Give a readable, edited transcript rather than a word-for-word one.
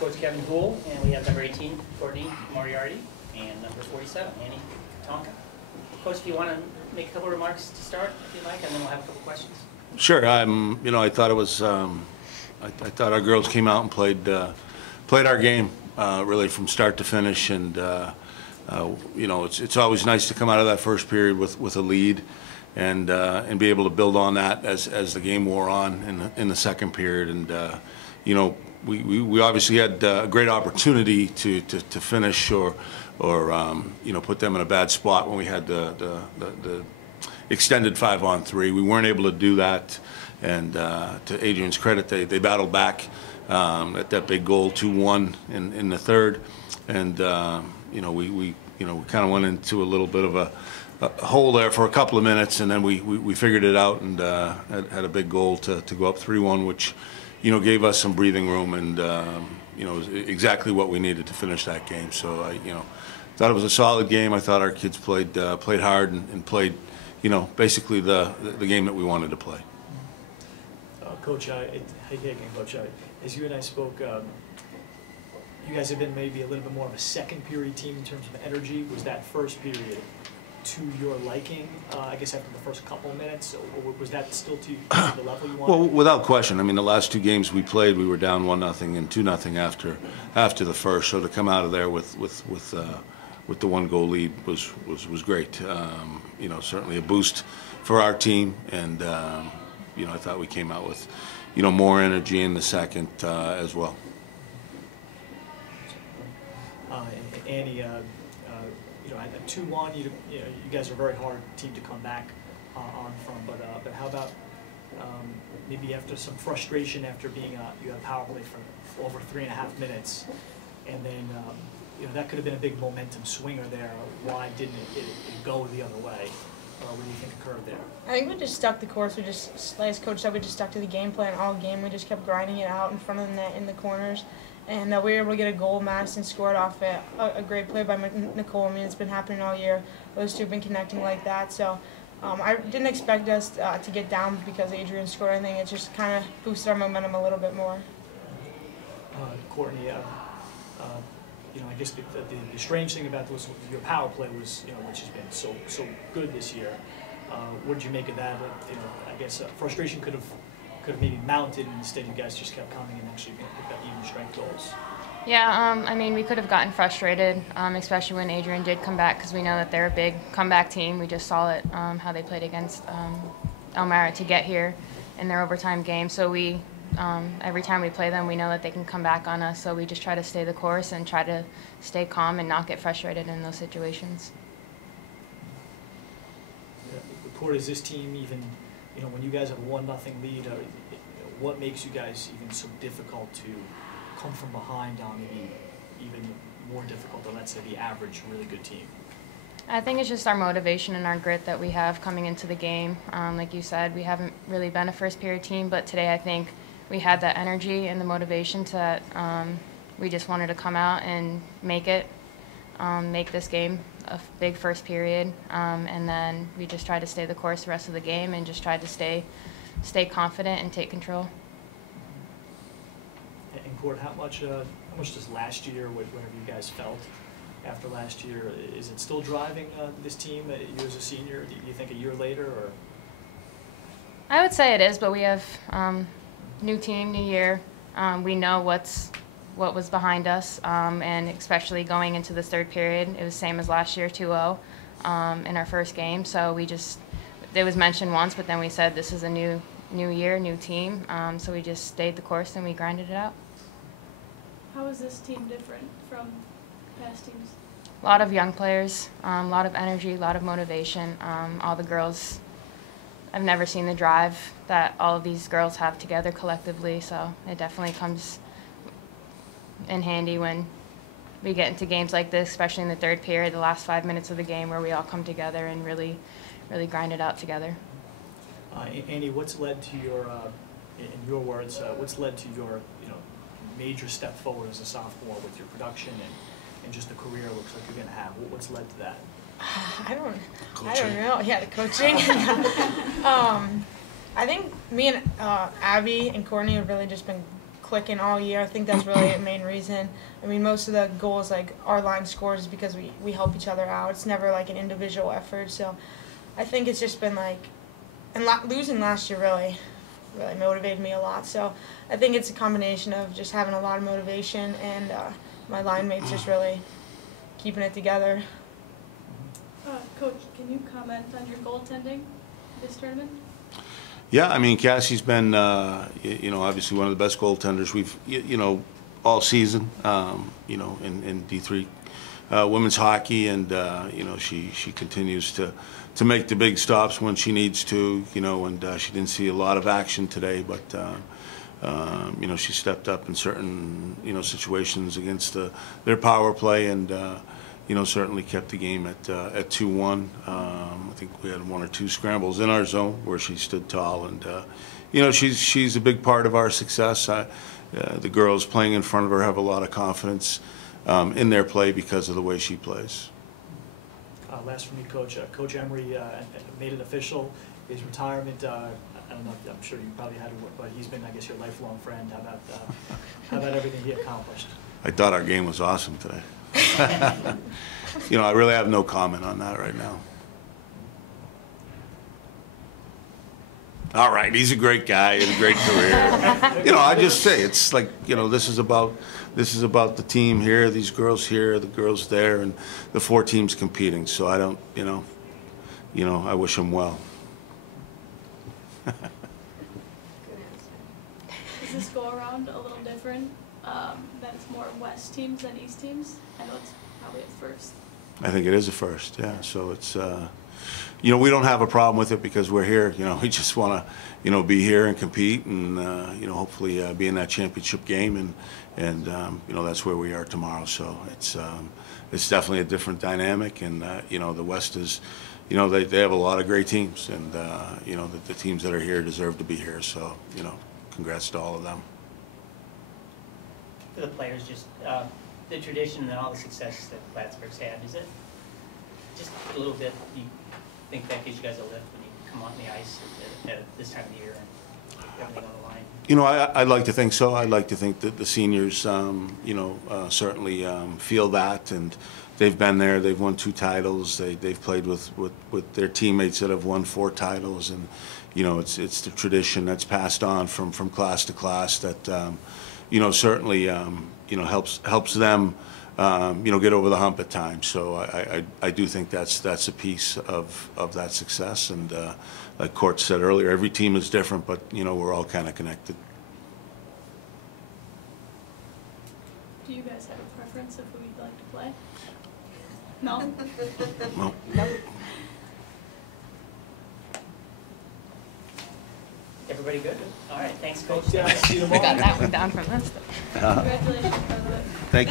Coach Kevin Gould, and we have number 18, Courtney Moriarty, and number 47, Annie Tonka. Coach, if you want to make a couple of remarks to start, if you like, and then we'll have a couple questions. Sure. You know, I thought it was. I thought our girls came out and played our game really from start to finish, and you know, it's always nice to come out of that first period with a lead, and be able to build on that as the game wore on in the second period, and you know. We obviously had a great opportunity to finish or you know, put them in a bad spot when we had the extended 5-on-3. We weren't able to do that, and to Adrian's credit, they battled back at that big goal 2-1 in the third, and you know, we kind of went into a little bit of a hole there for a couple of minutes, and then we figured it out and had a big goal to go up 3-1, which, you know, gave us some breathing room, and you know, exactly what we needed to finish that game. So I, you know, thought it was a solid game. I thought our kids played hard and played, you know, basically the game that we wanted to play. Coach, hey again, Coach. As you and I spoke, you guys have been maybe a little bit more of a second period team in terms of energy. Was that first period to your liking, I guess, after the first couple of minutes, or was that still to the level you wanted? Well, without question. I mean, the last two games we played, we were down 1-0 and 2-0 after the first. So to come out of there with the 1-goal lead was great. You know, certainly a boost for our team, and you know, I thought we came out with, you know, more energy in the second as well. Annie, you know, at 2-1, you guys are a very hard team to come back on from. But how about maybe after some frustration after being you had a power play for over 3.5 minutes, and then you know, that could have been a big momentum swinger there. Why didn't it go the other way? What do you think occurred there? I think we just stuck the course. We just, like Coach said, we just stuck to the game plan all game. We just kept grinding it out in front of the net in the corners. And we were able to get a goal. Madison scored off it. A great play by Nicole. I mean, it's been happening all year. Those two have been connecting like that. So I didn't expect us to get down because Adrian scored. I think it just kind of boosted our momentum a little bit more. Courtney, you know, I guess the strange thing about this, your power play was, you know, which has been so good this year. What did you make of that? You know, I guess frustration could have maybe mounted, and instead you guys just kept coming and actually picked up even strength goals. Yeah, I mean, we could have gotten frustrated, especially when Adrian did come back, because we know that they're a big comeback team. We just saw it, how they played against Elmira to get here in their overtime game. So we, every time we play them, we know that they can come back on us. So we just try to stay the course and try to stay calm and not get frustrated in those situations. The court, is this team even, you know, when you guys have a 1-0 lead, what makes you guys even so difficult to come from behind on, maybe even more difficult than, let's say, the average really good team? I think it's just our motivation and our grit that we have coming into the game. Like you said, we haven't really been a first period team, but today I think we had that energy and the motivation to, we just wanted to come out and make this game a big first period, and then we just tried to stay the course the rest of the game and just tried to stay confident and take control. And Court, how much does last year, whatever you guys felt after last year, is it still driving this team? You as a senior, do you think a year later, or? I would say it is, but we have new team, new year. We know what was behind us, and especially going into this third period, it was same as last year, 2-0 in our first game. So it was mentioned once, but then we said this is a new year, new team. So we just stayed the course and we grinded it out. How is this team different from past teams? A lot of young players, a lot of energy, a lot of motivation. All the girls, I've never seen the drive that all of these girls have together collectively. So it definitely comes in handy when we get into games like this, especially in the third period, the last 5 minutes of the game, where we all come together and really grind it out together. Annie, what's led to your, in your words, what's led to your, major step forward as a sophomore with your production and just the career it looks like you're going to have? What's led to that? I don't know. Yeah, the coaching. I think me and Abby and Courtney have really just been clicking all year. I think that's really a main reason. I mean, most of the goals, like, our line scores is because we help each other out. It's never, like, an individual effort. So I think it's just been, like, and losing last year really motivated me a lot. So I think it's a combination of just having a lot of motivation and my line mates just really keeping it together. Coach, can you comment on your goaltending this tournament? Yeah, I mean, Cassie's been, you know, obviously one of the best goaltenders we've, you know, all season, you know, in D3 women's hockey, and you know, she continues to make the big stops when she needs to, you know, and she didn't see a lot of action today, but you know, she stepped up in certain, you know, situations against their power play, and you know, certainly kept the game at 2-1. I think we had 1 or 2 scrambles in our zone where she stood tall, and you know, she's a big part of our success. The girls playing in front of her have a lot of confidence in their play because of the way she plays. Last from me, Coach. Coach Emery made it official, his retirement. I don't know, I'm sure you probably had to work, but he's been, I guess, your lifelong friend. How about everything he accomplished? I thought our game was awesome today. You know, I really have no comment on that right now. All right, he's a great guy, he had a great career. You know, I just say, it's like, you know, this is about the team here, these girls here, the girls there, and the 4 teams competing. So I don't, you know, I wish him well. Does this go around a little different? That it's more West teams than East teams? I know it's probably a first. I think it is a first, yeah. So it's, you know, we don't have a problem with it because we're here. You know, we just want to, you know, be here and compete, and you know, hopefully be in that championship game, and you know, that's where we are tomorrow. So it's definitely a different dynamic, and you know, the West is, you know, they have a lot of great teams, and you know, the teams that are here deserve to be here. So, you know, congrats to all of them. For the players, just the tradition and all the success that Plattsburgh's had, is it just a little bit, do you think that gives you guys a lift when you come on the ice at this time of the year and everything on the line? You know, I'd like to think so. I'd like to think that the seniors, you know, certainly feel that, and they've been there. They've won 2 titles. They've played with their teammates that have won 4 titles, and you know, it's the tradition that's passed on from class to class that you know, certainly you know, helps them you know, get over the hump at times. So I do think that's a piece of that success, and like Court said earlier, every team is different, but you know, we're all kind of connected. Do you guys have a preference of who you'd like to play? No? Well, Everybody good? All right, thanks, Coach. See you We got tomorrow. that one down from this. Congratulations, by the way. thank